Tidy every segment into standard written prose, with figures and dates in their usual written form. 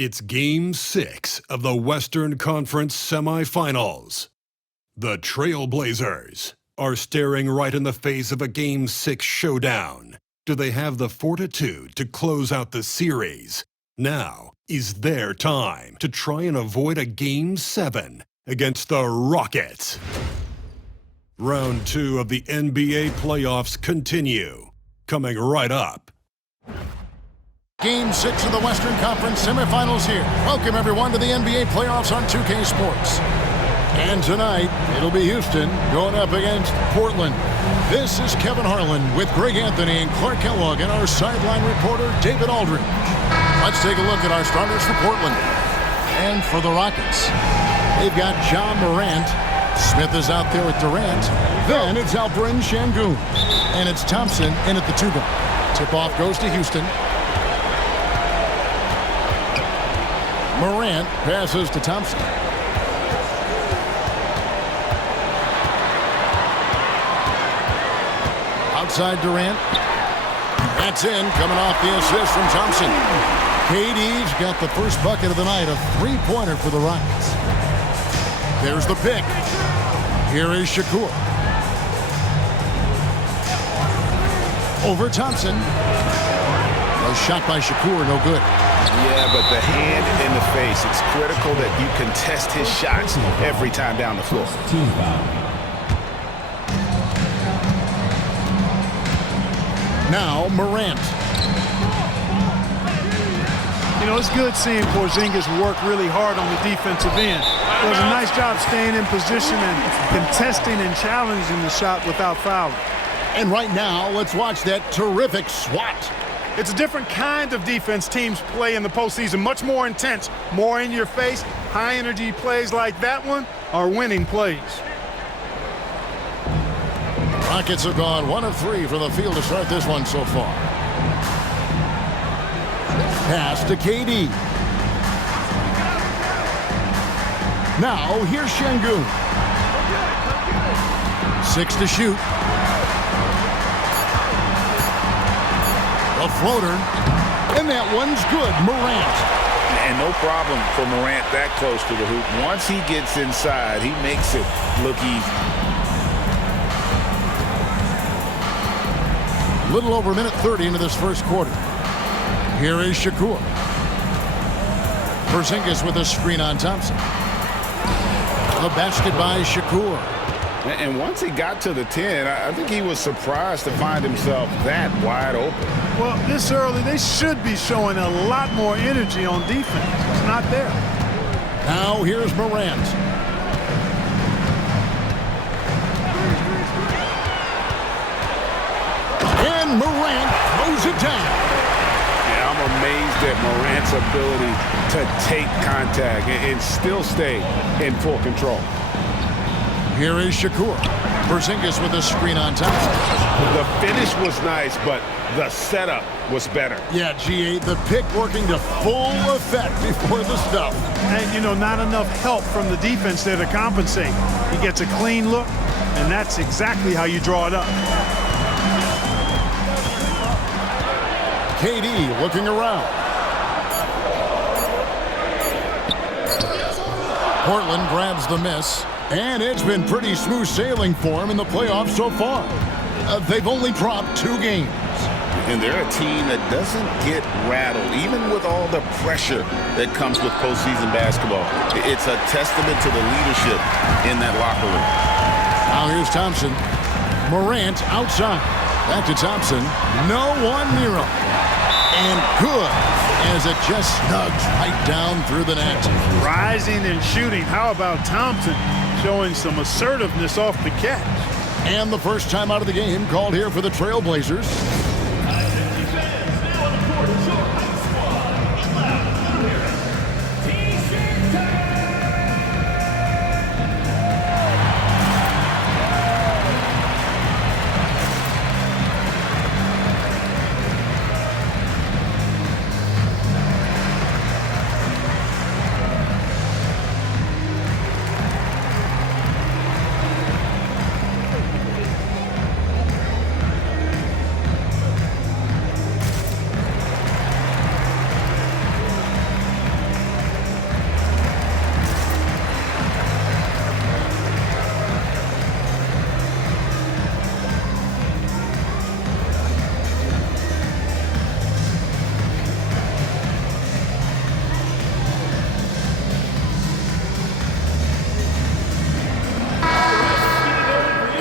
It's Game 6 of the Western Conference semifinals. The Trailblazers are staring right in the face of a Game 6 showdown. Do they have the fortitude to close out the series? Now is their time to try and avoid a Game 7 against the Rockets. Round 2 of the NBA playoffs continue. Coming right up. Game 6 of the Western Conference semifinals here. Welcome, everyone, to the NBA playoffs on 2K Sports. And tonight, it'll be Houston going up against Portland. This is Kevin Harlan with Greg Anthony and Clark Kellogg and our sideline reporter, David Aldridge. Let's take a look at our starters for Portland. And for the Rockets, they've got John Morant. Smith is out there with Durant. Then it's Alperen Sengun. And it's Thompson in at the 2-guard. Tip-off goes to Houston. Morant passes to Thompson. Outside Durant. That's in, coming off the assist from Thompson. KD's got the first bucket of the night, a three-pointer for the Rockets. There's the pick. Here is Shakur. Over Thompson. A shot by Shakur, no good. Yeah, but the hand in the face, it's critical that you contest his shots every time down the floor. Now Morant. You know, it's good seeing Porzingis work really hard on the defensive end. Does a nice job staying in position and contesting and challenging the shot without fouling. And right now, let's watch that terrific swat. It's a different kind of defense teams play in the postseason, much more intense, more in your face. High-energy plays like that one are winning plays. Rockets have gone 1 of 3 from the field to start this one so far. Pass to KD. Now, here's Sengun. 6 to shoot. A floater, and that one's good. Morant. And no problem for Morant that close to the hoop. Once he gets inside, he makes it look easy. Little over a minute 30 into this first quarter. Here is Shakur. Porzingis with a screen on Thompson. The basket by Shakur. And once he got to the 10, I think he was surprised to find himself that wide open. Well, this early, they should be showing a lot more energy on defense. It's not there. Now here's Morant. And Morant throws it down. Yeah, I'm amazed at Morant's ability to take contact and still stay in full control. Here is Shakur. Porzingis with a screen on Thompson. The finish was nice, but the setup was better. Yeah, G8, the pick working to full effect before the stuff. And, you know, not enough help from the defense there to compensate. He gets a clean look, and that's exactly how you draw it up. KD looking around. Portland grabs the miss. And it's been pretty smooth sailing for him in the playoffs so far. They've only dropped 2 games. And they're a team that doesn't get rattled, even with all the pressure that comes with postseason basketball. It's a testament to the leadership in that locker room. Now here's Thompson. Morant outside. Back to Thompson. No one near him. And good, as it just snugs right down through the net. Rising and shooting. How about Thompson? Showing some assertiveness off the catch. And the first time out of the game called here for the Trailblazers.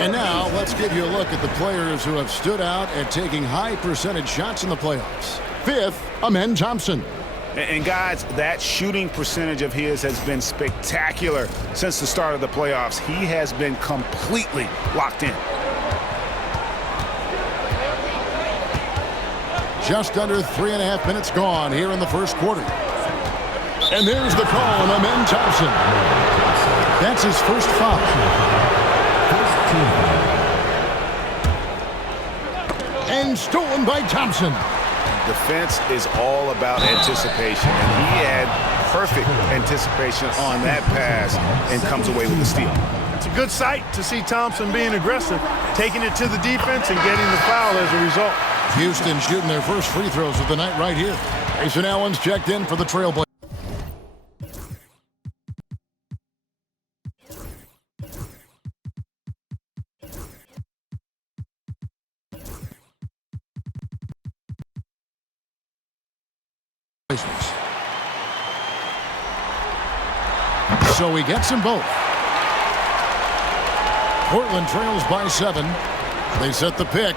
And now let's give you a look at the players who have stood out at taking high percentage shots in the playoffs. Fifth, Amen Thompson. And guys, that shooting percentage of his has been spectacular since the start of the playoffs. He has been completely locked in. Just under 3.5 minutes gone here in the first quarter. And there's the call on Amen Thompson. That's his first foul. And stolen by Thompson. Defense is all about anticipation, and he had perfect anticipation on that pass and comes away with the steal. It's a good sight to see Thompson being aggressive, taking it to the defense and getting the foul as a result. Houston shooting their first free throws of the night right here. Grayson Allen's checked in for the Trailblazers. So he gets them both. Portland trails by 7. They set the pick.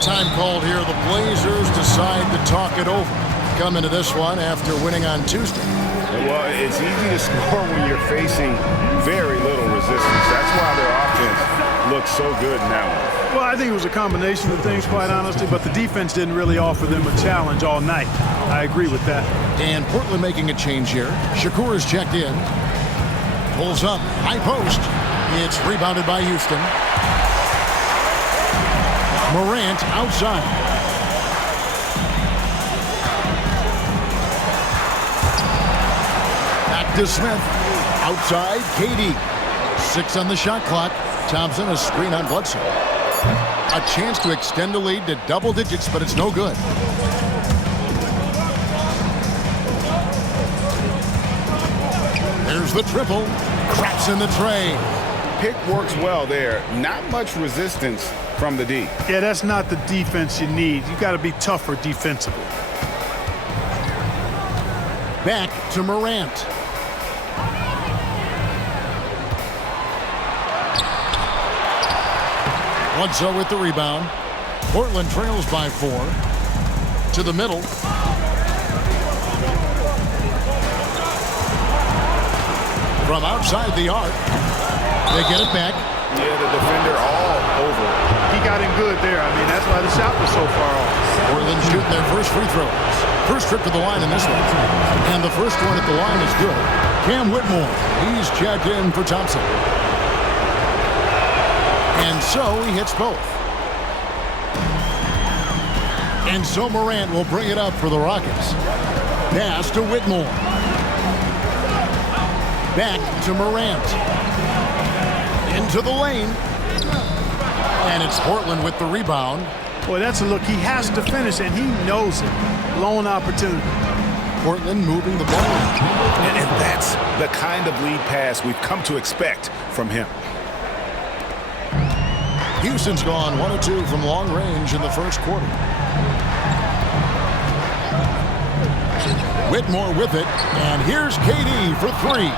Time called here. The Blazers decide to talk it over. Come into this one after winning on Tuesday. Well, it's easy to score when you're facing very little resistance. That's why their offense looks so good in that one. Well, I think it was a combination of things, quite honestly, but the defense didn't really offer them a challenge all night. I agree with that. And Portland making a change here. Shakur is checked in. Pulls up. High post. It's rebounded by Houston. Morant outside. Back to Smith. Outside, KD. 6 on the shot clock. Thompson, a screen on Bledsoe. A chance to extend the lead to double digits, but it's no good. There's the triple. Craps in the tray. Pick works well there. Not much resistance from the D. Yeah, that's not the defense you need. You got to be tougher defensively. Back to Morant. Bledsoe with the rebound. Portland trails by 4. To the middle. From outside the arc. They get it back. Yeah, the defender all over. He got in good there. I mean, that's why the shot was so far off. Portland shooting their first free throws. First trip to the line in this one. And the first one at the line is good. Cam Whitmore. He's checked in for Thompson. And so he hits both. And so Morant will bring it up for the Rockets. Pass to Whitmore. Back to Morant. Into the lane. And it's Portland with the rebound. Boy, that's a look. He has to finish, and he knows it. Lone opportunity. Portland moving the ball. And that's the kind of lead pass we've come to expect from him. Houston's gone 1 of 2 from long range in the first quarter. Whitmore with it, and here's KD for 3.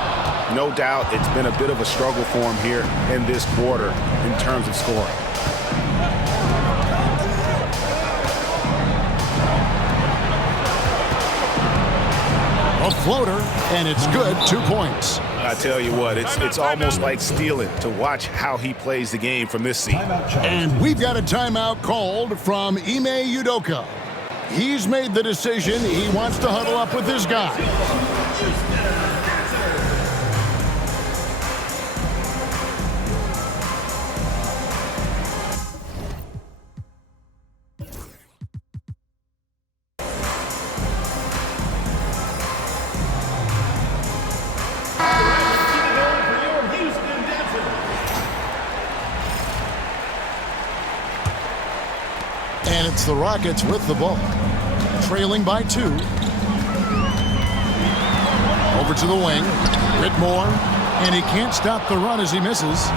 No doubt it's been a bit of a struggle for him here in this quarter in terms of scoring. A floater, and it's good. 2 points. I tell you what, it's almost like stealing to watch how he plays the game from this seat. And we've got a timeout called from Ime Udoka. He's made the decision. He wants to huddle up with his guy. And it's the Rockets with the ball. Trailing by 2. Over to the wing. Whitmore. And he can't stop the run as he misses.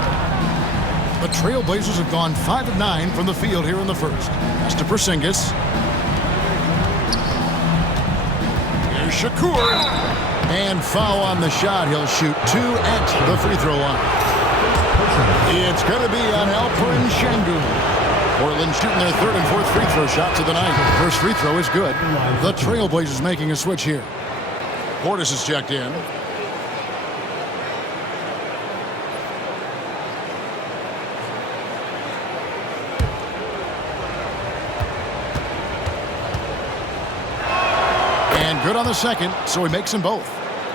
The Trailblazers have gone 5 of 9 from the field here in the first. That's to Porzingis. Here's Shakur. And foul on the shot. He'll shoot 2 at the free throw line. It's going to be on Alperen Şengün. Portland shooting their 3rd and 4th free throw shots of the night. First free throw is good. The Trailblazers making a switch here. Portis is checked in. And good on the second, so he makes them both.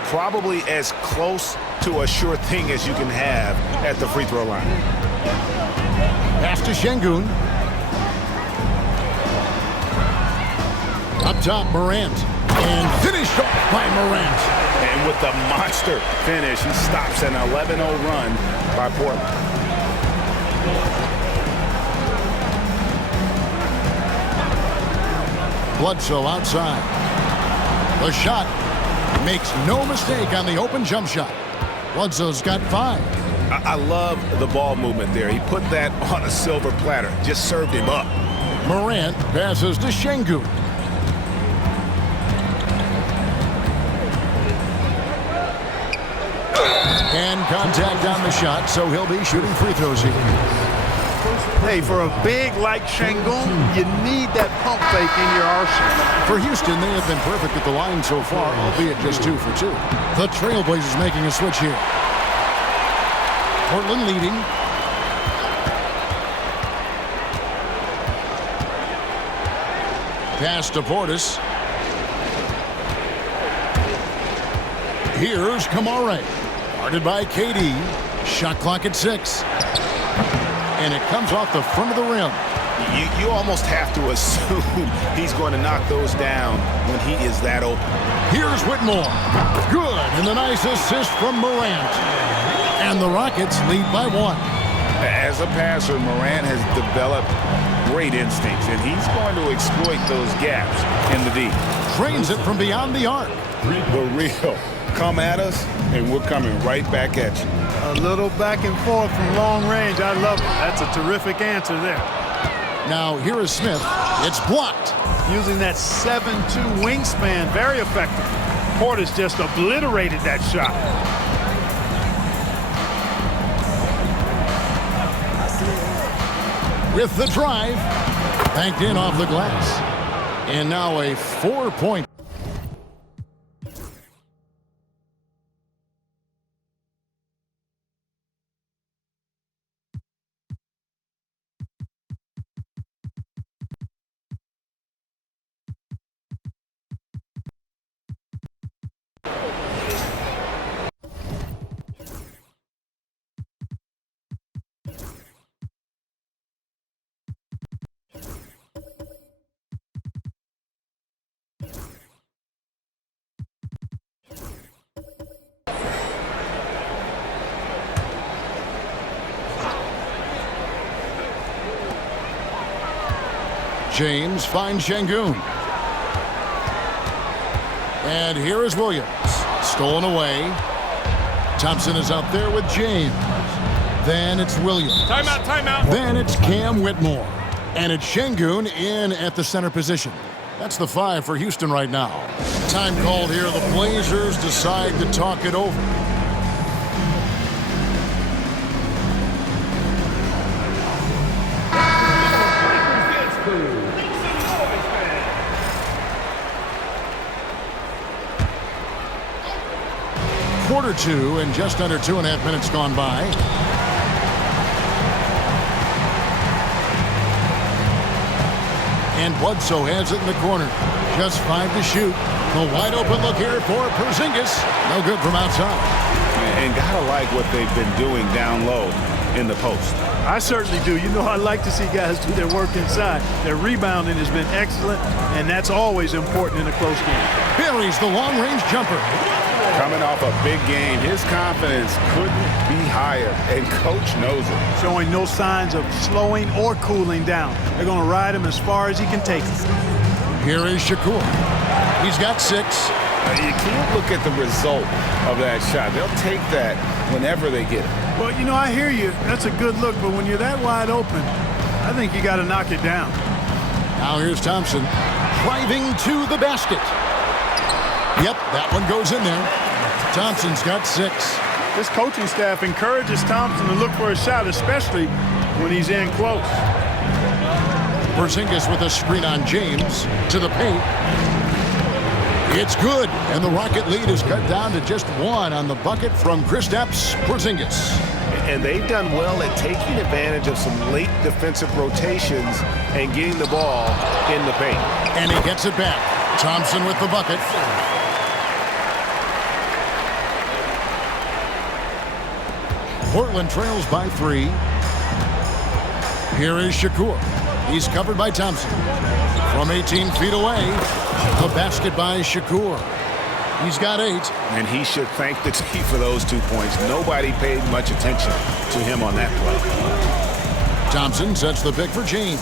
Probably as close to a sure thing as you can have at the free throw line. Pass to Şengün. Up top, Morant. And finished off by Morant. And with the monster finish, he stops an 11-0 run by Portland. Bledsoe outside. The shot makes no mistake on the open jump shot. Bledsoe's got 5. I love the ball movement there. He put that on a silver platter. Just served him up. Morant passes to Şengün. And contact on the shot, so he'll be shooting free throws here. Hey, for a big like Şengün, you need that pump fake in your arsenal. For Houston, they have been perfect at the line so far, albeit just 2 for 2. The Trailblazers making a switch here. Portland leading. Pass to Portis. Here's Kamara. Guarded by KD. Shot clock at 6. And it comes off the front of the rim. You almost have to assume he's going to knock those down when he is that open. Here's Whitmore. Good. And a nice assist from Morant. And the Rockets lead by 1. As a passer, Morant has developed great instincts, and he's going to exploit those gaps in the D. Trains it from beyond the arc. The real. Come at us, and we're coming right back at you. A little back and forth from long range. I love it. That's a terrific answer there. Now, here is Smith. It's blocked. Using that 7'2" wingspan, very effective. Portis just obliterated that shot. With the drive, banked in off the glass. And now a 4-point. James finds Şengün. And here is Williams. Stolen away. Thompson is out there with James. Then it's Williams. Timeout, timeout. Then it's Cam Whitmore. And it's Şengün in at the center position. That's the 5 for Houston right now. Time called here. The Blazers decide to talk it over. Quarter 2 and just under 2.5 minutes gone by. And Bledsoe has it in the corner. Just 5 to shoot. The wide open look here for Porzingis. No good from outside. And gotta like what they've been doing down low in the post. I certainly do. You know, I like to see guys do their work inside. Their rebounding has been excellent, and that's always important in a close game. Buries the long-range jumper. Coming off a big game, his confidence couldn't be higher, and Coach knows it. Showing no signs of slowing or cooling down. They're going to ride him as far as he can take it. Here is Shakur. He's got 6. You can't look at the result of that shot. They'll take that whenever they get it. Well, you know, I hear you. That's a good look, but when you're that wide open, I think you got to knock it down. Now here's Thompson driving to the basket. Yep, that one goes in there. Thompson's got 6. This coaching staff encourages Thompson to look for a shot, especially when he's in close. Porzingis with a screen on James to the paint. It's good, and the Rocket lead is cut down to just 1 on the bucket from Kristaps Porzingis. And they've done well at taking advantage of some late defensive rotations and getting the ball in the paint. And he gets it back. Thompson with the bucket. Portland trails by 3. Here is Shakur. He's covered by Thompson. From 18 feet away, the basket by Shakur. He's got 8. And he should thank the team for those 2 points. Nobody paid much attention to him on that play. Thompson sets the pick for James.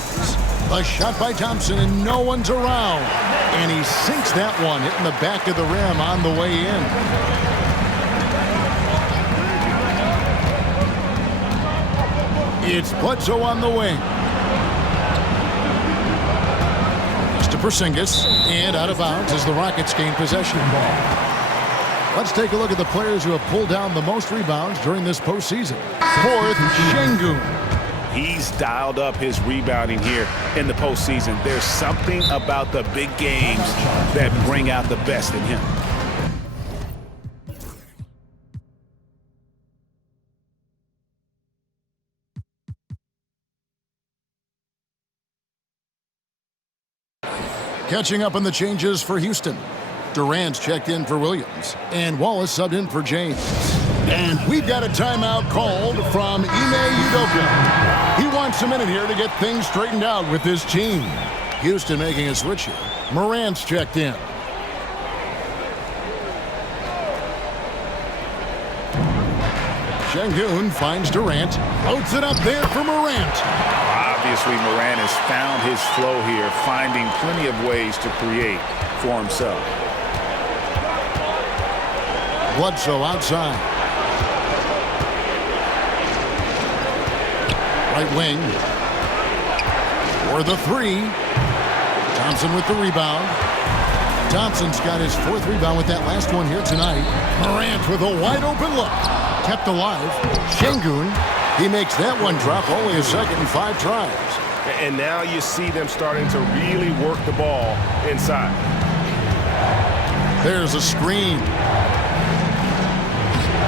A shot by Thompson, and no one's around. And he sinks that one, hitting the back of the rim on the way in. It's Bledsoe on the wing. To Porzingis, and out of bounds as the Rockets gain possession. Let's take a look at the players who have pulled down the most rebounds during this postseason. Fourth, Şengün. He's dialed up his rebounding here in the postseason. There's something about the big games that bring out the best in him. Catching up on the changes for Houston. Durant's checked in for Williams, and Wallace subbed in for James. And we've got a timeout called from Ime Udoka. He wants a minute here to get things straightened out with his team. Houston making a switch here. Morant's checked in. Şengün finds Durant. Loads it up there for Morant. Obviously, Morant has found his flow here, finding plenty of ways to create for himself. Bledsoe outside. Right wing. For the 3. Thompson with the rebound. Thompson's got his 4th rebound with that last one here tonight. Morant with a wide open look. Kept alive. Şengün. He makes that one drop, only a second and 5 tries. And now you see them starting to really work the ball inside. There's a screen.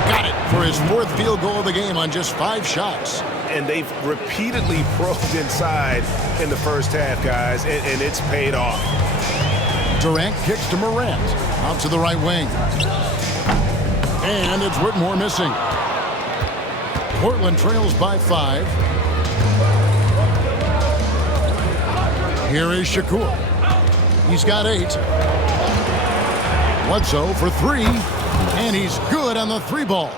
Got it for his 4th field goal of the game on just 5 shots. And they've repeatedly probed inside in the first half, guys, and it's paid off. Durant kicks to Morant. Out to the right wing. And it's Whitmore missing. Portland trails by 5. Here is Shakur. He's got 8. Bledsoe for 3. And he's good on the 3 ball.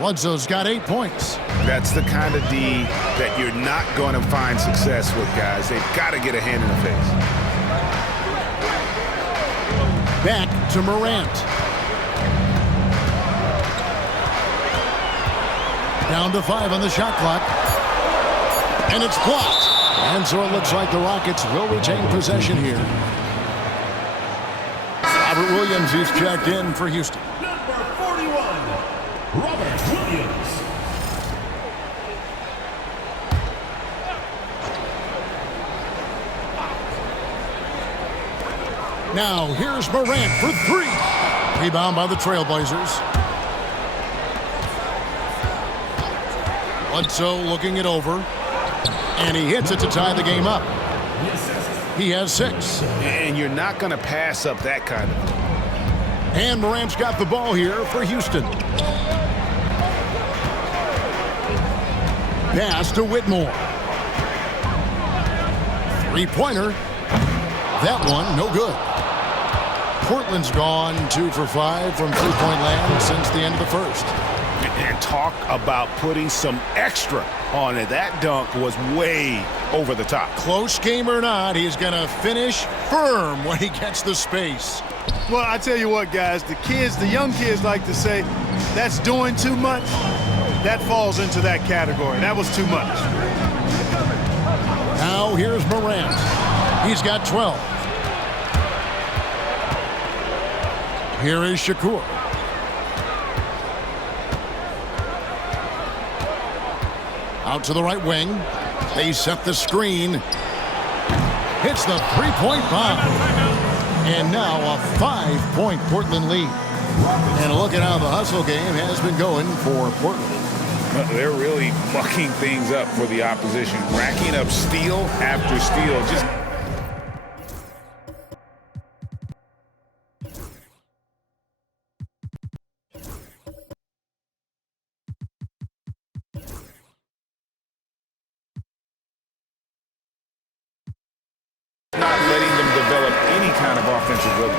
Bledsoe's got 8 points. That's the kind of D that you're not going to find success with, guys. They've got to get a hand in the face. Back to Morant. Down to 5 on the shot clock. And it's blocked. And so it looks like the Rockets will retain possession here. Robert Williams is checked in for Houston. Number 41, Robert Williams. Now here's Morant for 3. Rebound by the Trailblazers. Bledsoe looking it over. And he hits it to tie the game up. He has 6. And you're not going to pass up that kind of thing. And Morant's got the ball here for Houston. Pass to Whitmore. 3-pointer. That one, no good. Portland's gone 2 for 5 from 3-point land since the end of the first. And talk about putting some extra on it. That dunk was way over the top. Close game or not, he's going to finish firm when he gets the space. Well, I tell you what, guys, the young kids like to say, that's doing too much. That falls into that category. That was too much. Now here's Morant. He's got 12. Here is Shakur. Out to the right wing. They set the screen. Hits the three-point bomb. And now a 5-point Portland lead. And look at how the hustle game has been going for Portland. They're really mucking things up for the opposition, racking up steal after steal. Just not letting them develop any kind of offensive rhythm.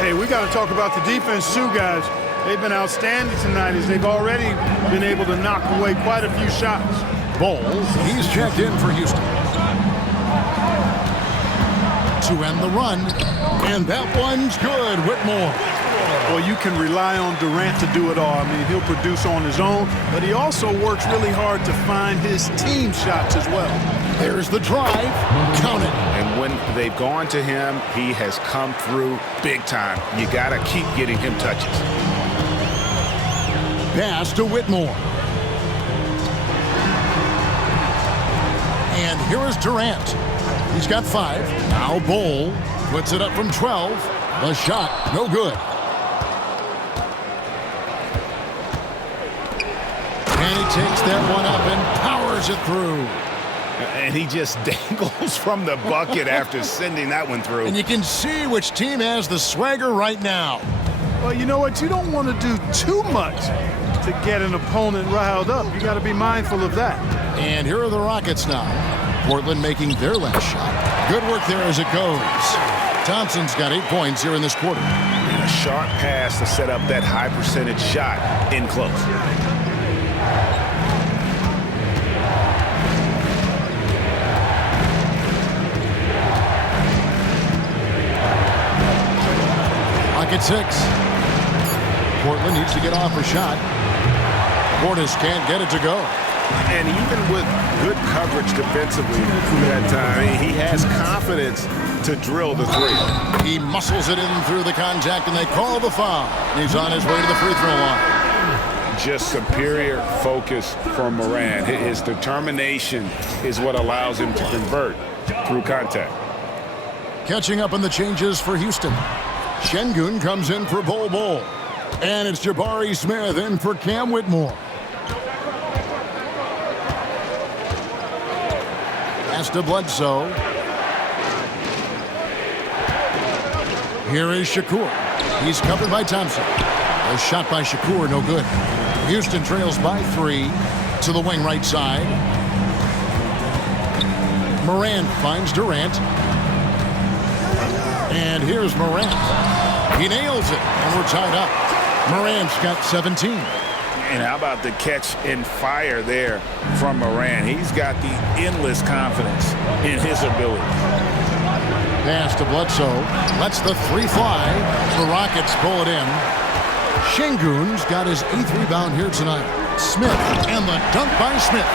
Hey, we got to talk about the defense too, guys. They've been outstanding tonight as they've already been able to knock away quite a few shots. Bowles, he's checked in for Houston. To end the run, and that one's good. Whitmore. Well, you can rely on Durant to do it all. I mean, he'll produce on his own, but he also works really hard to find his team shots as well. There's the drive. Count it. And when they've gone to him, he has come through big time. You got to keep getting him touches. Pass to Whitmore. And here is Durant. He's got 5. Now Bol puts it up from 12. The shot, no good. And he takes that one up and powers it through. And he just dangles from the bucket after sending that one through. And you can see which team has the swagger right now. Well, you know what? You don't want to do too much to get an opponent riled up. You got to be mindful of that. And here are the Rockets now. Portland making their last shot. Good work there as it goes. Thompson's got 8 points here in this quarter. And a sharp pass to set up that high percentage shot in close. At 6. Portland needs to get off a shot. Portis can't get it to go. And even with good coverage defensively that time, he has confidence to drill the three. He muscles it in through the contact, and they call the foul. He's on his way to the free throw line. Just superior focus from Moran. His determination is what allows him to convert through contact. Catching up on the changes for Houston. Şengün comes in for Bol. And it's Jabari Smith in for Cam Whitmore. Pass to Bledsoe. Here is Shakur. He's covered by Thompson. A shot by Shakur, no good. Houston trails by 3 to the wing right side. Morant finds Durant. And here's Morant. He nails it, and we're tied up. Morant's got 17. And how about the catch and fire there from Moran? He's got the endless confidence in his ability. Pass to Bledsoe. Lets the 3 fly. The Rockets pull it in. Şengün's got his 8th rebound here tonight. Smith, and the dunk by Smith.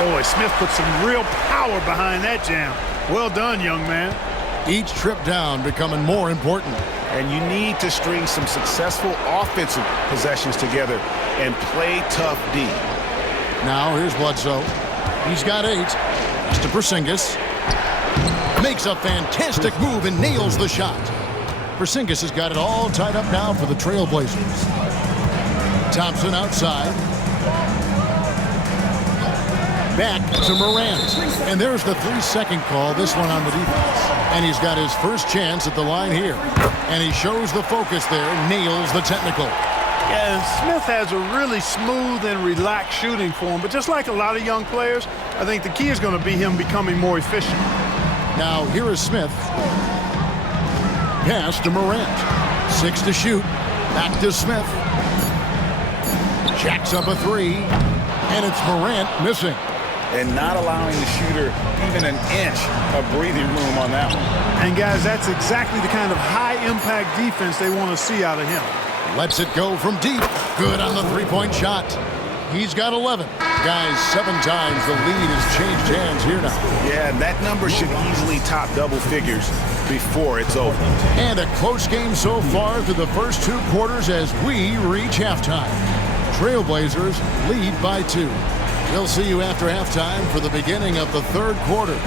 Boy, Smith put some real power behind that jam. Well done, young man. Each trip down becoming more important. And you need to string some successful offensive possessions together and play tough D. Now here's Bledsoe. He's got 8. Pass to Porzingis. Makes a fantastic move and nails the shot. Porzingis has got it all tied up now for the Trailblazers. Thompson outside. Back to Morant. And there's the 3-second call, this one on the defense. And he's got his first chance at the line here. And he shows the focus there, nails the technical. Yeah, and Smith has a really smooth and relaxed shooting form. But just like a lot of young players, I think the key is going to be him becoming more efficient. Now here is Smith. Pass to Morant. 6 to shoot. Back to Smith. Jacks up a 3. And it's Morant missing. And not allowing the shooter even an inch of breathing room on that one. And guys, that's exactly the kind of high-impact defense they want to see out of him. Lets it go from deep. Good on the 3-point shot. He's got 11. Guys, 7 times the lead has changed hands here now. Yeah, that number should easily top double figures before it's over. And a close game so far through the first 2 quarters as we reach halftime. Trailblazers lead by 2. We'll see you after halftime for the beginning of the 3rd quarter.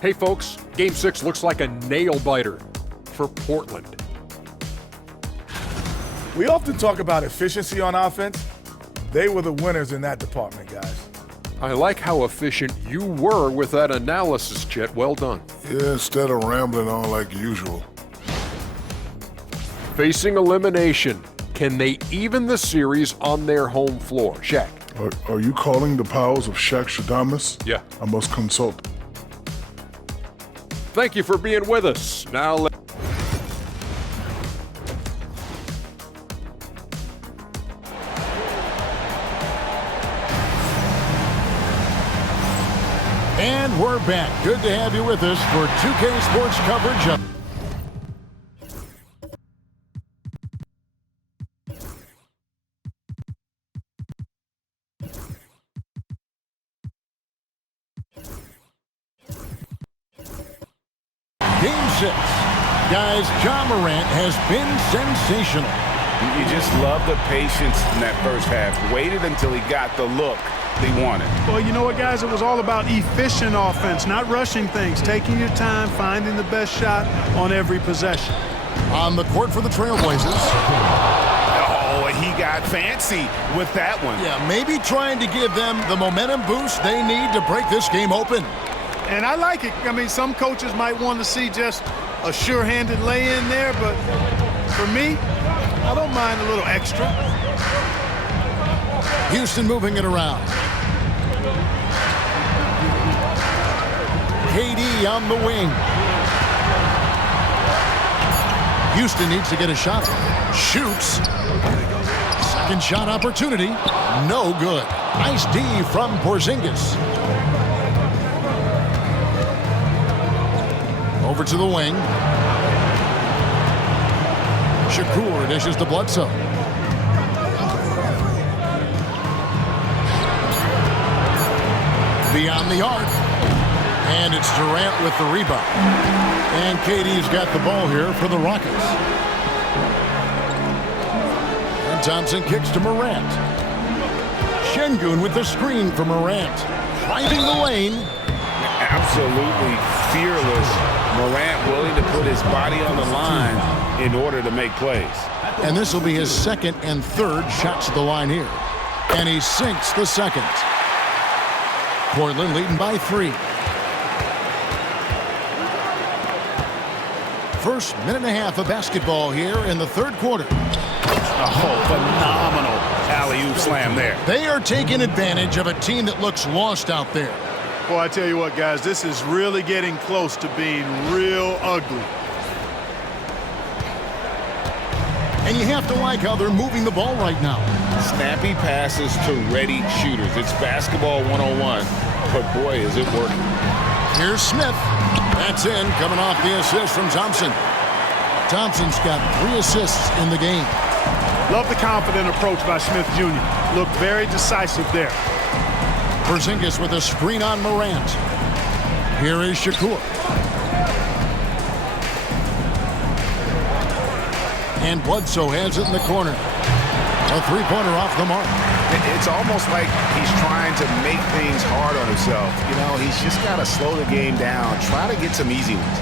Hey folks, Game 6 looks like a nail-biter for Portland. We often talk about efficiency on offense. They were the winners in that department, guys. I like how efficient you were with that analysis, Chet. Well done. Yeah, instead of rambling on like usual. Facing elimination, can they even the series on their home floor? Shaq. Are you calling the powers of Shaq Shadamas? Yeah. I must consult. Thank you for being with us. Now And we're back. Good to have you with us for 2K Sports coverage of Game 6. Guys, Ja Morant has been sensational. You just love the patience in that first half. Waited until he got the look he wanted. Well, you know what, guys? It was all about efficient offense, not rushing things, taking your time, finding the best shot on every possession. On the court for the Trailblazers. Oh, he got fancy with that one. Yeah, maybe trying to give them the momentum boost they need to break this game open. And I like it. I mean, some coaches might want to see just a sure-handed lay-in there, but for me, I don't mind a little extra. Houston moving it around. KD on the wing. Houston needs to get a shot. Shoots. Second shot opportunity. No good. Nice D from Porzingis. Over to the wing. Shakur dishes to Bledsoe. Beyond the arc. And it's Durant with the rebound. And KD's got the ball here for the Rockets. And Thompson kicks to Morant. Şengün with the screen for Morant. Driving the lane. Absolutely fearless. Morant willing to put his body on the line in order to make plays. And this will be his second and third shots at the line here. And he sinks the second. Portland leading by 3. First minute and a half of basketball here in the 3rd quarter. Oh, phenomenal alley-oop slam there. They are taking advantage of a team that looks lost out there. Boy, I tell you what, guys, this is really getting close to being real ugly. And you have to like how they're moving the ball right now. Snappy passes to ready shooters. It's basketball 101, but boy, is it working. Here's Smith. That's in, coming off the assist from Thompson. Thompson's got 3 assists in the game. Love the confident approach by Smith Jr. Looked very decisive there. Porzingis with a screen on Morant. Here is Shakur. And Bledsoe has it in the corner. A 3-pointer off the mark. It's almost like he's trying to make things hard on himself. You know, he's just got to slow the game down, try to get some easy ones.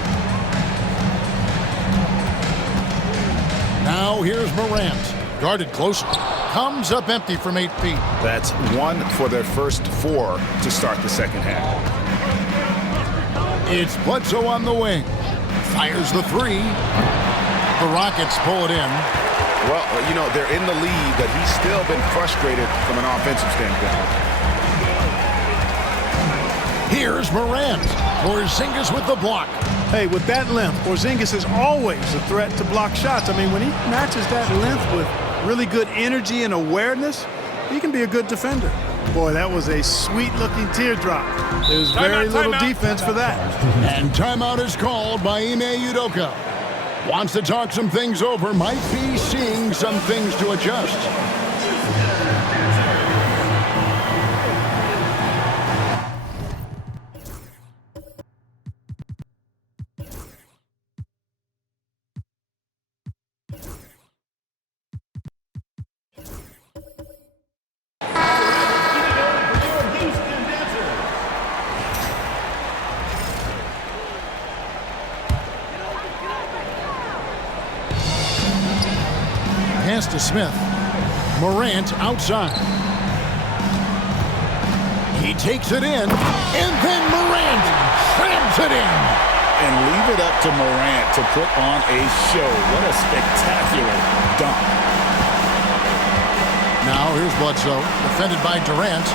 Now here's Morant. Guarded closely. Comes up empty from 8 feet. That's 1 for their first 4 to start the second half. It's Bledsoe on the wing. Fires the 3. The Rockets pull it in. Well, you know, they're in the lead, but he's still been frustrated from an offensive standpoint. Here's Morant. Porzingis with the block. Hey, with that length, Porzingis is always a threat to block shots. I mean, when he matches that length with really good energy and awareness, he can be a good defender. Boy, that was a sweet-looking teardrop. There's very little defense for that. And timeout is called by Ime Udoka. Wants to talk some things over, might be seeing some things to adjust. Pass to Smith. Morant outside. He takes it in, and then Morant slams it in. And leave it up to Morant to put on a show. What a spectacular dunk. Now here's Bledsoe, defended by Durant.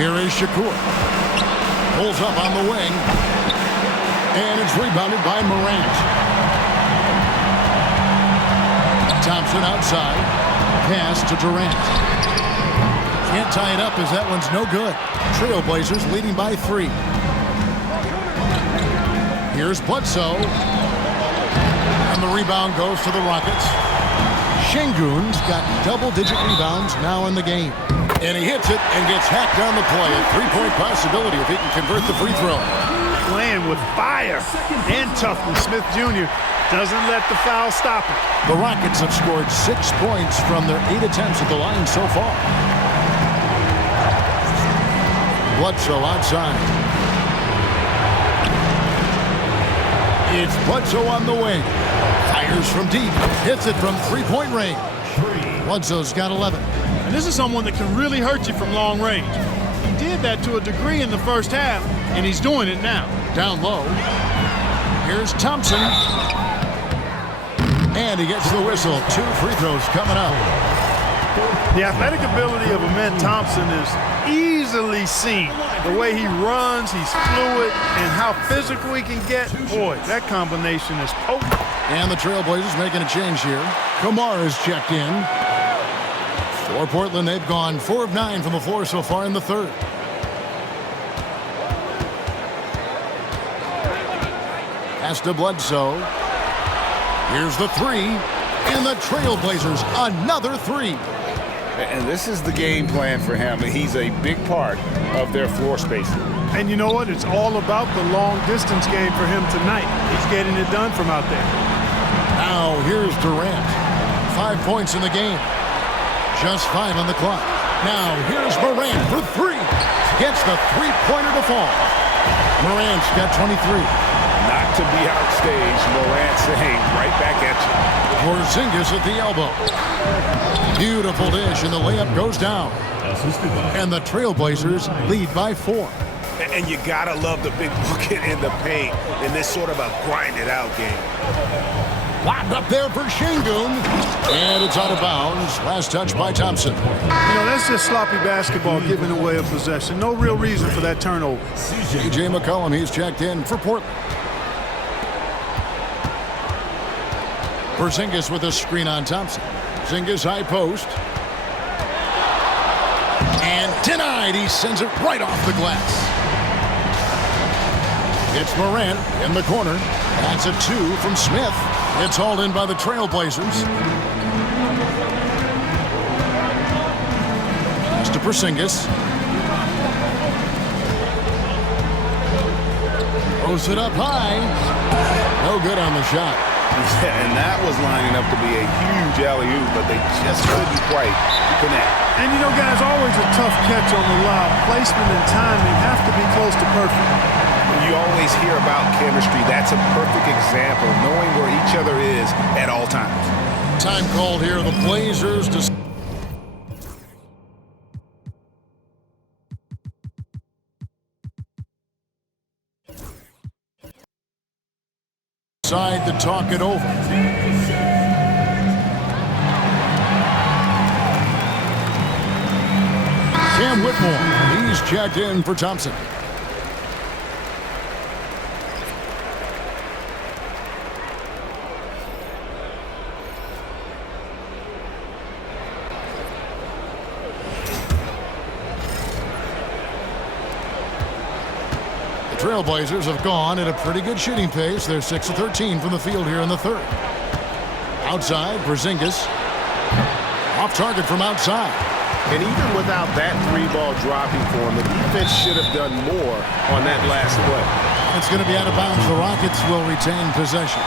Here is Shakur. Pulls up on the wing. And it's rebounded by Morant. Thompson outside. Pass to Durant. Can't tie it up as that one's no good. Trailblazers leading by 3. Here's Bledsoe. And the rebound goes to the Rockets. Şengün's got double-digit rebounds now in the game. And he hits it and gets hacked on the play. A 3-point possibility if he can convert the free throw. Playing with fire and toughness. Smith Jr. doesn't let the foul stop him. The Rockets have scored 6 points from their 8 attempts at the line so far. Bledsoe outside. It's Bledsoe on the wing. Fires from deep. Hits it from 3-point range. Bledsoe's got 11. And this is someone that can really hurt you from long range. He did that to a degree in the first half, and he's doing it now. Down low. Here's Thompson. And he gets the whistle. 2 free throws coming up. The athletic ability of Amen Thompson is easily seen. The way he runs, he's fluid, and how physical he can get. Boy, that combination is potent. And the Trailblazers making a change here. Kamara is checked in. For Portland, they've gone 4 of 9 from the floor so far in the third. Pass to Bledsoe. Here's the 3. And the Trailblazers, another 3. And this is the game plan for him. He's a big part of their floor spacing. And you know what? It's all about the long-distance game for him tonight. He's getting it done from out there. Now, here's Durant. 5 points in the game. Just 5 on the clock. Now, here's Morant for 3. Gets the 3-pointer to fall. Morant's got 23. Not to be outstaged, Morant saying right back at you. Porzingis at the elbow. Beautiful dish, and the layup goes down. And the Trailblazers lead by 4. And you gotta love the big bucket in the paint in this sort of a grinded-out game. Lobbed up there for Şengün. And it's out of bounds. Last touch by Thompson. You know, that's just sloppy basketball giving away a possession. No real reason for that turnover. C.J. McCollum, he's checked in for Portland. Porzingis with a screen on Thompson. Porzingis high post. And denied. He sends it right off the glass. It's Morant in the corner. That's a 2 from Smith. It's hauled in by the Trailblazers. Pass to Porzingis. Throws it up high. No good on the shot. And that was lining up to be a huge alley-oop, but they just couldn't quite connect. And you know, guys, always a tough catch on the lob. Placement and timing have to be close to perfect. You always hear about chemistry. That's a perfect example, knowing where each other is at all times. Time called here. The Blazers decide to talk it over. Cam Whitmore, he's checked in for Thompson. Trailblazers have gone at a pretty good shooting pace. They're 6 of 13 from the field here in the third. Outside, Porzingis. Off target from outside. And even without that three-ball dropping for him, the defense should have done more on that last play. It's going to be out of bounds. The Rockets will retain possession.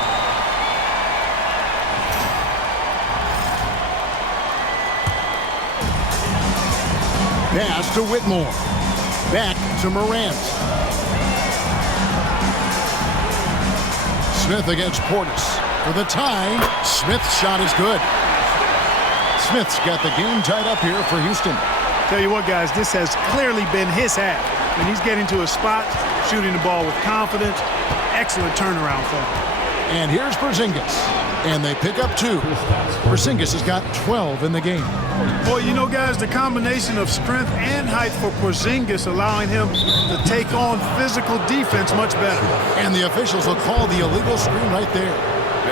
Pass to Whitmore. Back to Morant. Smith against Portis. For the tie, Smith's shot is good. Smith's got the game tied up here for Houston. Tell you what, guys, this has clearly been his half. When he's getting to a spot, shooting the ball with confidence, excellent turnaround for him. And here's Porzingis. And they pick up 2. Porzingis has got 12 in the game. Boy, you know, guys, the combination of strength and height for Porzingis allowing him to take on physical defense much better. And the officials will call the illegal screen right there.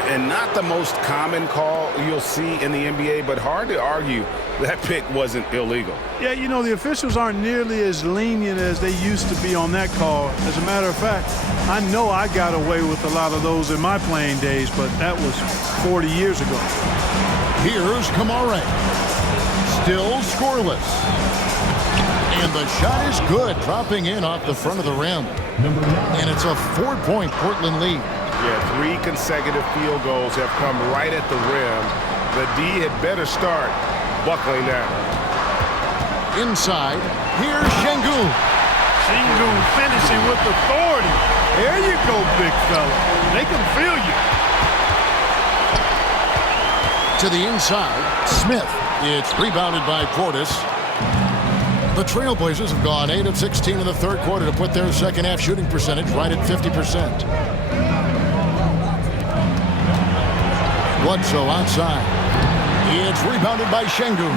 And not the most common call you'll see in the NBA, but hard to argue that pick wasn't illegal. Yeah, you know, the officials aren't nearly as lenient as they used to be on that call. As a matter of fact, I know I got away with a lot of those in my playing days, but that was 40 years ago. Here's Kamare. Still scoreless. And the shot is good, dropping in off the front of the rim. And it's a 4-point Portland lead. Yeah, 3 consecutive field goals have come right at the rim. The D had better start buckling down. Inside, here's Şengün. Şengün finishing with authority. There you go, big fella. They can feel you. To the inside, Smith. It's rebounded by Portis. The Trailblazers have gone 8 of 16 in the third quarter to put their second half shooting percentage right at 50%. Bledsoe outside. It's rebounded by Şengün.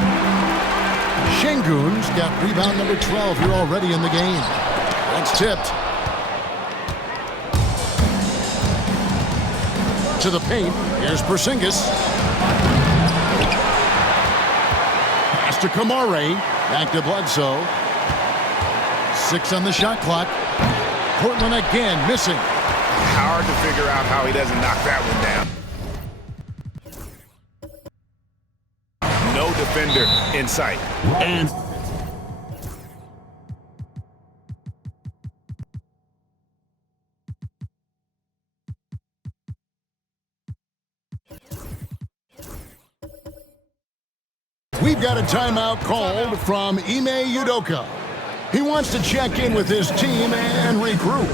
Şengün's got rebound number 12 here already in the game. That's tipped. To the paint. Here's Porzingis. Pass to Kamare. Back to Bledsoe. 6 on the shot clock. Portland again missing. Hard to figure out how he doesn't knock that one down. No defender in sight. And we've got a timeout called from Ime Udoka. He wants to check in with his team and regroup.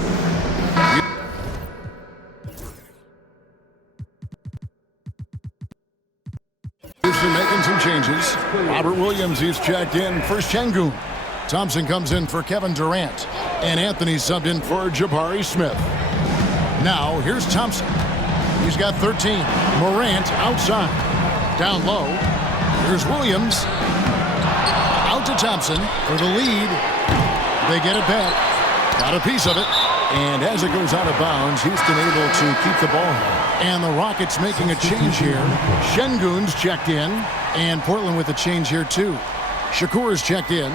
Houston making some changes. Robert Williams, he's checked in for Şengün. Thompson comes in for Kevin Durant. And Anthony subbed in for Jabari Smith. Now, here's Thompson. He's got 13. Morant outside. Down low. Here's Williams. Out to Thompson for the lead. They get it back. Got a piece of it. And as it goes out of bounds, Houston able to keep the ball. And the Rockets making a change here. Şengün's checked in. And Portland with a change here too. Shakur's checked in.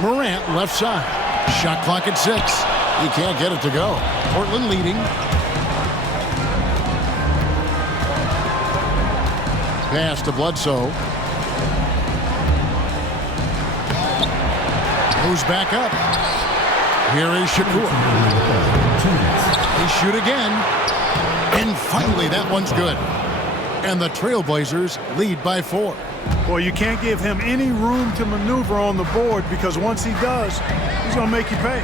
Morant left side. Shot clock at 6. He can't get it to go. Portland leading. Pass to Bledsoe. Moves back up. Here is Shakur. They shoot again. And finally, that one's good. And the Trailblazers lead by 4. Boy, you can't give him any room to maneuver on the board because once he does, he's going to make you pay.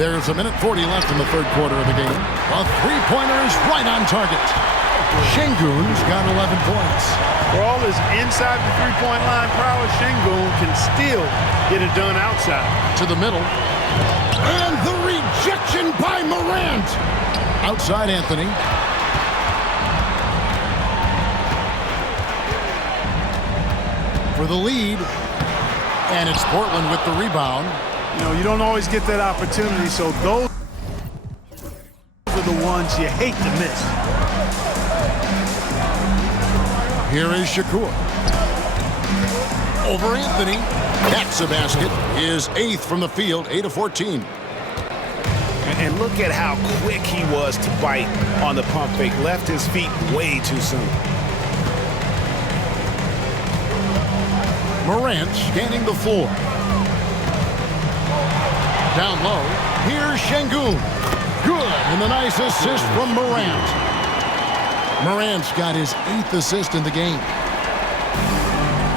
There's a minute 40 left in the third quarter of the game. A three-pointer is right on target. Şengün's got 11 points. For all his inside the three-point line prowess, Şengün can still get it done outside. To the middle. And the Durant. Outside Anthony. For the lead. And it's Portland with the rebound. You know, you don't always get that opportunity, so those are the ones you hate to miss. Here is Shakur. Over Anthony. That's a basket. His 8th from the field, 8 of 14. And look at how quick he was to bite on the pump fake. Left his feet way too soon. Morant scanning the floor. Down low. Here's Şengün. Good. And the nice assist from Morant. Morant's got his 8th assist in the game.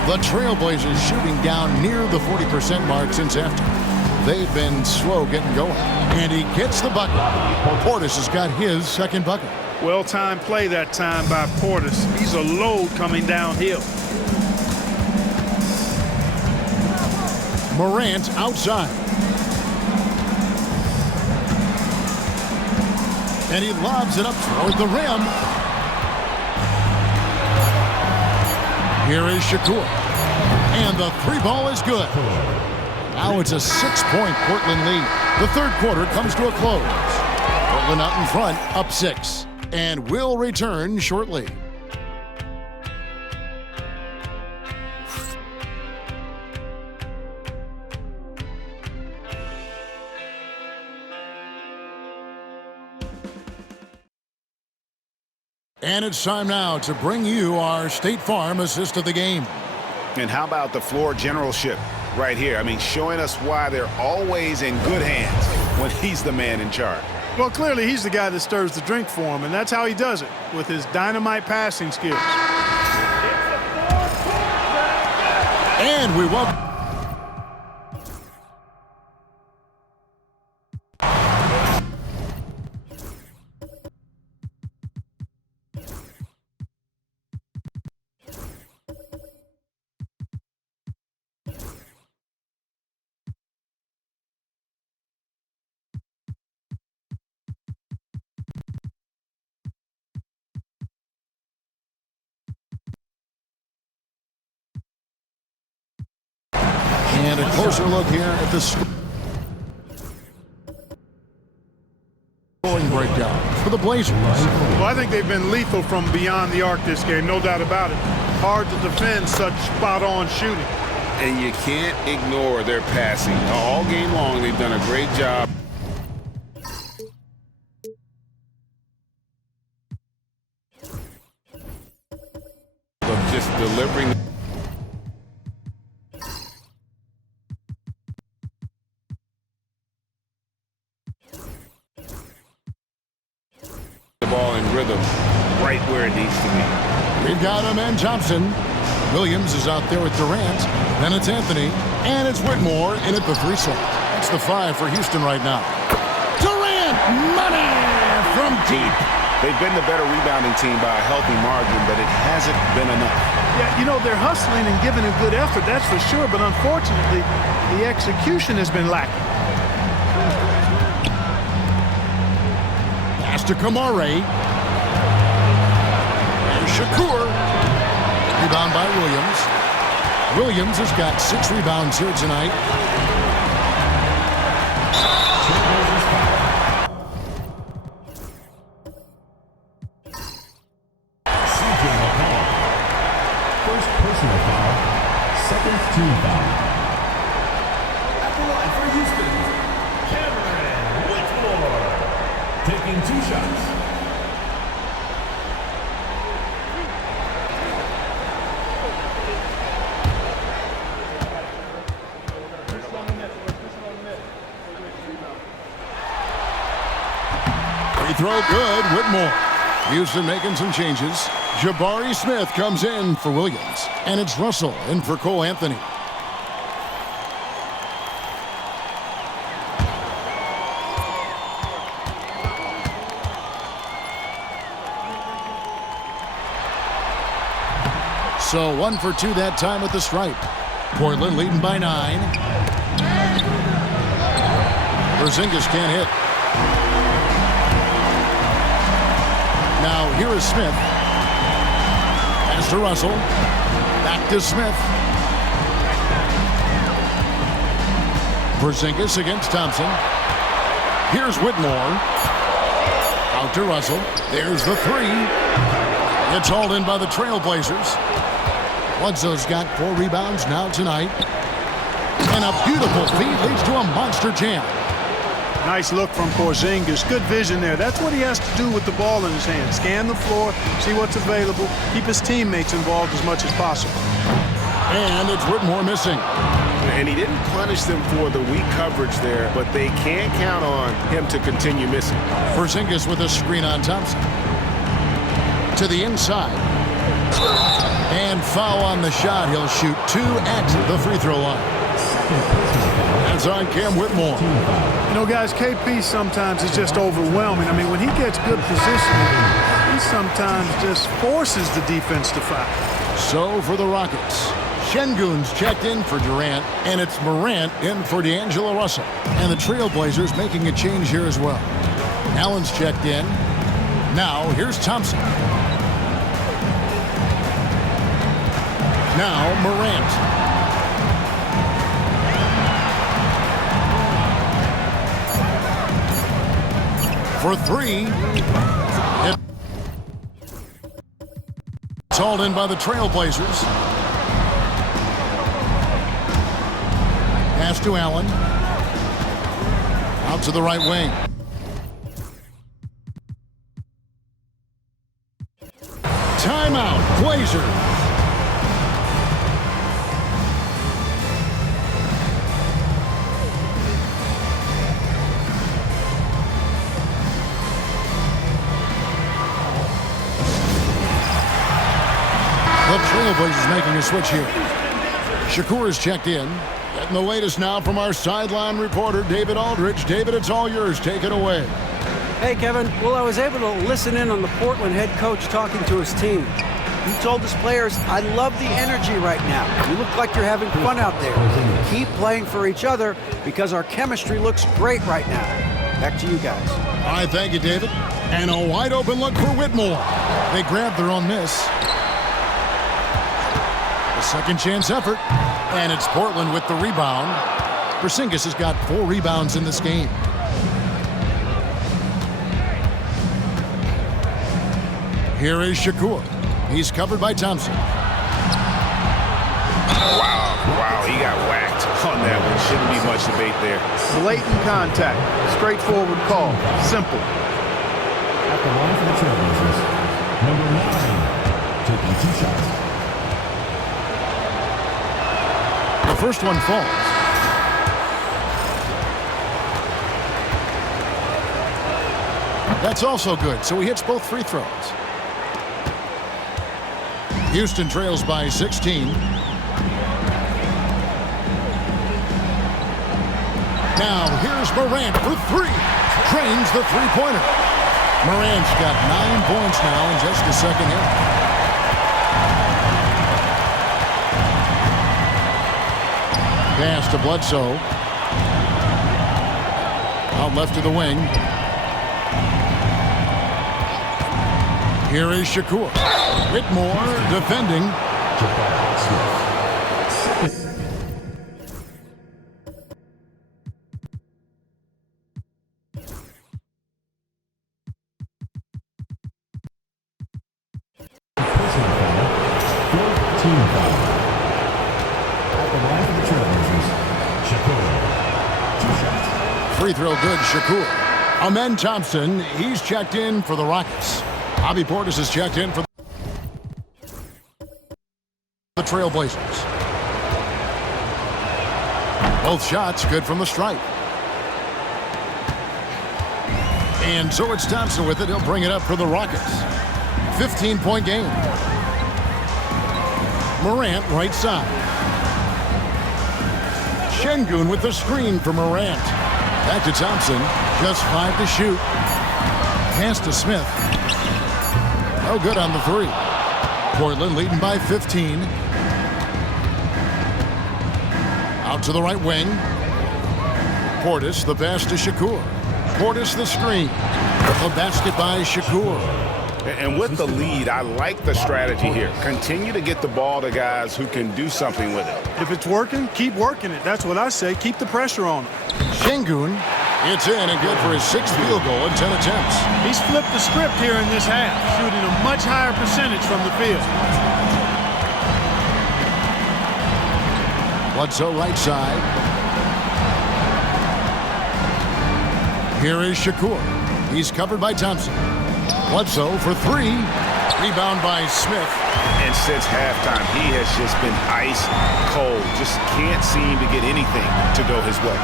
The Trailblazers shooting down near the 40% mark since after. They've been slow getting going. And he gets the bucket. Portis has got his 2nd bucket. Well-timed play that time by Portis. He's a load coming downhill. Morant outside. And he lobs it up toward the rim. Here is Shakur. And the 3-ball is good. Now it's a 6-point Portland lead. The 3rd quarter comes to a close. Portland out in front, up 6. And will return shortly. And it's time now to bring you our State Farm assist of the game. And how about the floor generalship right here? I mean, showing us why they're always in good hands when he's the man in charge. Well, clearly he's the guy that stirs the drink for him, and that's how he does it, with his dynamite passing skills. And we welcome... And a closer look here at the scoring breakdown for the Blazers. Well, I think they've been lethal from beyond the arc this game, no doubt about it. Hard to defend such spot-on shooting. And you can't ignore their passing. All game long, they've done a great job of just delivering. Ball in rhythm right where it needs to be. We've got him and Thompson. Williams is out there with Durant. Then it's Anthony. And it's Whitmore in at the 3 slot. That's the 5 for Houston right now. Durant! Money from deep. They've been the better rebounding team by a healthy margin, but it hasn't been enough. Yeah, you know, they're hustling and giving a good effort, that's for sure, but unfortunately, the execution has been lacking. To Kamare. And Shakur. Rebound by Williams. Williams has got 6 rebounds here tonight. First personal foul, 2nd team foul. At the line for Houston, Cameron Whitmore. Taking 2 shots. Free throw good, Whitmore. Houston making some changes. Jabari Smith comes in for Williams. And it's Russell in for Cole Anthony. So 1 for 2 that time at the stripe. Portland leading by 9. Porzingis can't hit. Now here is Smith. Pass to Russell. Back to Smith. Porzingis against Thompson. Here's Whitmore. Out to Russell. There's the three. It's hauled in by the Trailblazers. Bledsoe's got 4 rebounds now tonight. And a beautiful feed leads to a monster jam. Nice look from Porzingis. Good vision there. That's what he has to do with the ball in his hand. Scan the floor, see what's available, keep his teammates involved as much as possible. And it's Whitmore missing. And he didn't punish them for the weak coverage there, but they can't count on him to continue missing. Porzingis with a screen on Thompson. To the inside. And foul on the shot. He'll shoot 2 at the free throw line. That's on Cam Whitmore. You know, guys, KP sometimes is just overwhelming. I mean, when he gets good positioning, he sometimes just forces the defense to foul. So for the Rockets, Şengün's checked in for Durant, and it's Morant in for D'Angelo Russell. And the Trailblazers making a change here as well. Allen's checked in. Now here's Thompson. Now Morant. For 3. It's hauled in by the Trailblazers. Pass to Allen. Out to the right wing. Timeout, Blazers. The Trailblazers making a switch here. Shakur is checked in. Getting the latest now from our sideline reporter, David Aldridge. David, it's all yours. Take it away. Hey, Kevin. Well, I was able to listen in on the Portland head coach talking to his team. He told his players, I love the energy right now. You look like you're having fun out there. Keep playing for each other because our chemistry looks great right now. Back to you guys. All right, thank you, David. And a wide open look for Whitmore. They grabbed their own miss. Second chance effort, and it's Portland with the rebound. Porzingis has got 4 rebounds in this game. Here is Shakur. He's covered by Thompson. Wow, he got whacked on that one. Shouldn't be much debate there. Blatant contact, straightforward call, simple. At the line for the Trailblazers, number 9, taking 2 shots. The first one falls. That's also good, so he hits both free throws. Houston trails by 16. Now here's Morant for 3. Drains the three-pointer. Morant's got 9 points now in just the second hit. Pass to Bledsoe. Out left to the wing. Here is Shakur. Whitmore defending. Personal foul, 14 foul. At the line for the Trailblazers, Shakur. 2 shots. Free throw good, Shakur. Amen Thompson, he's checked in for the Rockets. Bobby Portis is checked in for the Trailblazers. Both shots good from the stripe. And so it's Thompson with it. He'll bring it up for the Rockets. 15-point game. Morant right side. Şengün with the screen for Morant. Back to Thompson. Just 5 to shoot. Pass to Smith. No good on the 3. Portland leading by 15. Out to the right wing. Portis, the pass to Shakur. Portis the screen. The basket by Shakur. And with the lead, I like the strategy here. Continue to get the ball to guys who can do something with it. If it's working, keep working it. That's what I say. Keep the pressure on him. Şengün, it's in and good for his 6th field goal in 10 attempts. He's flipped the script here in this half, shooting a much higher percentage from the field. Bledsoe right side. Here is Shakur. He's covered by Thompson. Bledsoe for 3. Rebound by Smith. And since halftime, he has just been ice cold. Just can't seem to get anything to go his way.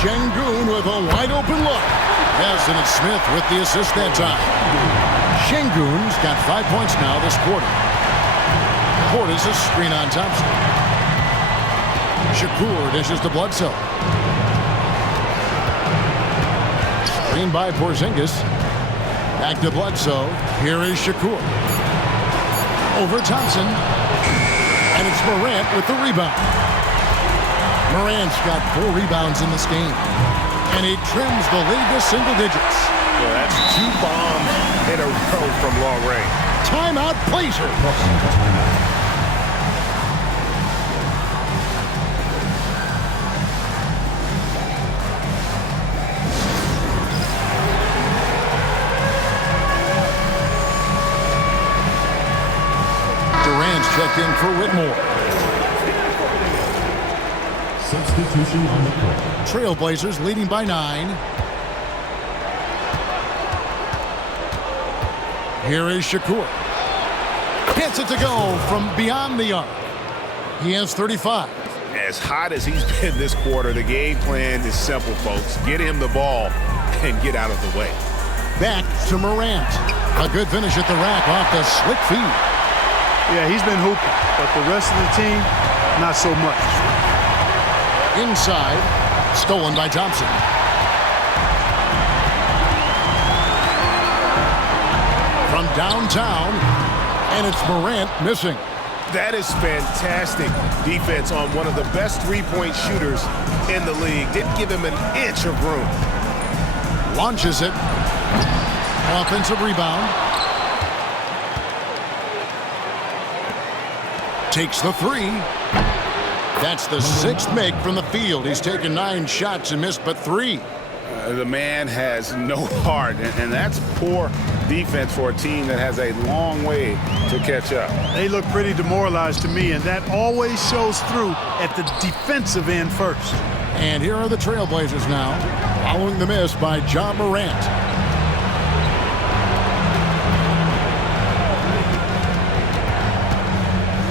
Şengün with a wide open look. Yes, and it's Smith with the assist that time. Şengün's got 5 points now this quarter. Portis a screen on Thompson. Shakur dishes to Bledsoe. Screen by Porzingis. Back to Bledsoe. Here is Shakur. Over Thompson. And it's Morant with the rebound. Morant's got 4 rebounds in this game. And he trims the lead to single digits. Yeah, that's 2 bombs in a row from long range. Timeout, Blazers. Checked in for Whitmore. Substitution on the court. Trailblazers leading by 9. Here is Shakur. Gets it to go from beyond the arc. He has 35. As hot as he's been this quarter, the game plan is simple, folks. Get him the ball and get out of the way. Back to Morant. A good finish at the rack off the slick feed. Yeah, he's been hooping, but the rest of the team, not so much. Inside, stolen by Thompson. From downtown, and it's Morant missing. That is fantastic defense on one of the best three-point shooters in the league. Didn't give him an inch of room. Launches it. Offensive rebound. Takes the 3. That's the 6th make from the field. He's taken 9 shots and missed but 3. The man has no heart, and that's poor defense for a team that has a long way to catch up. They look pretty demoralized to me, and that always shows through at the defensive end first. And here are the Trailblazers now, following the miss by Ja Morant.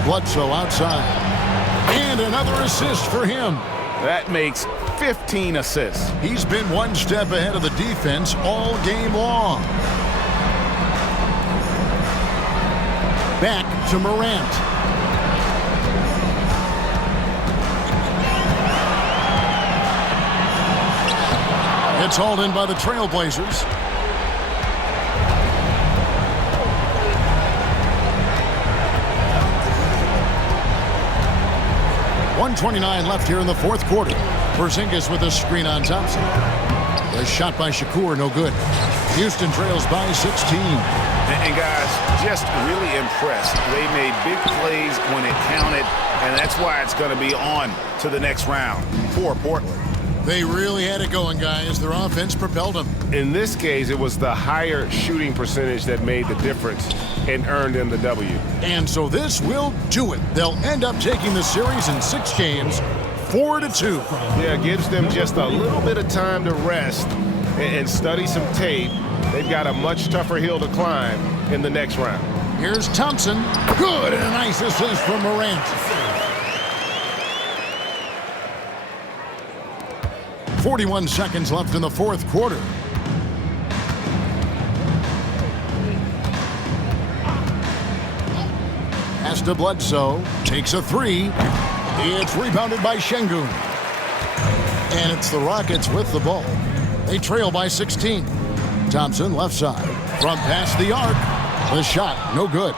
Bledsoe outside. And another assist for him. That makes 15 assists. He's been one step ahead of the defense all game long. Back to Morant. It's hauled in by the Trailblazers. .129 left here in the 4th quarter. Porzingis with a screen on Thompson. A shot by Shakur, no good. Houston trails by 16. And guys, just really impressed. They made big plays when it counted, and that's why it's going to be on to the next round for Portland. They really had it going, guys. Their offense propelled them. In this case, it was the higher shooting percentage that made the difference and earned them the W. And so this will do it. They'll end up taking the series in 6 games, 4-2. Yeah, gives them just a little bit of time to rest and study some tape. They've got a much tougher hill to climb in the next round. Here's Thompson. Good, and a nice assist from Morant. 41 seconds left in the 4th quarter. Pass to Bledsoe. Takes a 3. It's rebounded by Şengün. And it's the Rockets with the ball. They trail by 16. Thompson left side. From past the arc. The shot, no good.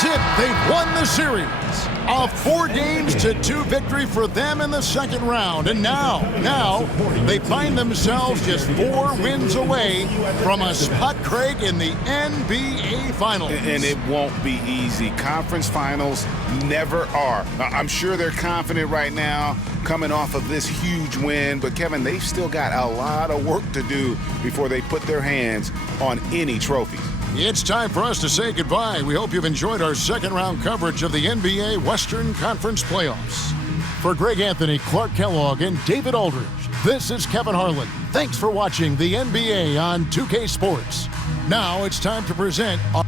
That's it. They've won the series. A 4-2 victory for them in the second round. And now they find themselves just 4 wins away from a spot, Craig, in the NBA Finals. And it won't be easy. Conference finals never are. I'm sure they're confident right now coming off of this huge win. But, Kevin, they've still got a lot of work to do before they put their hands on any trophies. It's time for us to say goodbye. We hope you've enjoyed our second-round coverage of the NBA Western Conference Playoffs. For Greg Anthony, Clark Kellogg, and David Aldridge, this is Kevin Harlan. Thanks for watching the NBA on 2K Sports. Now it's time to present our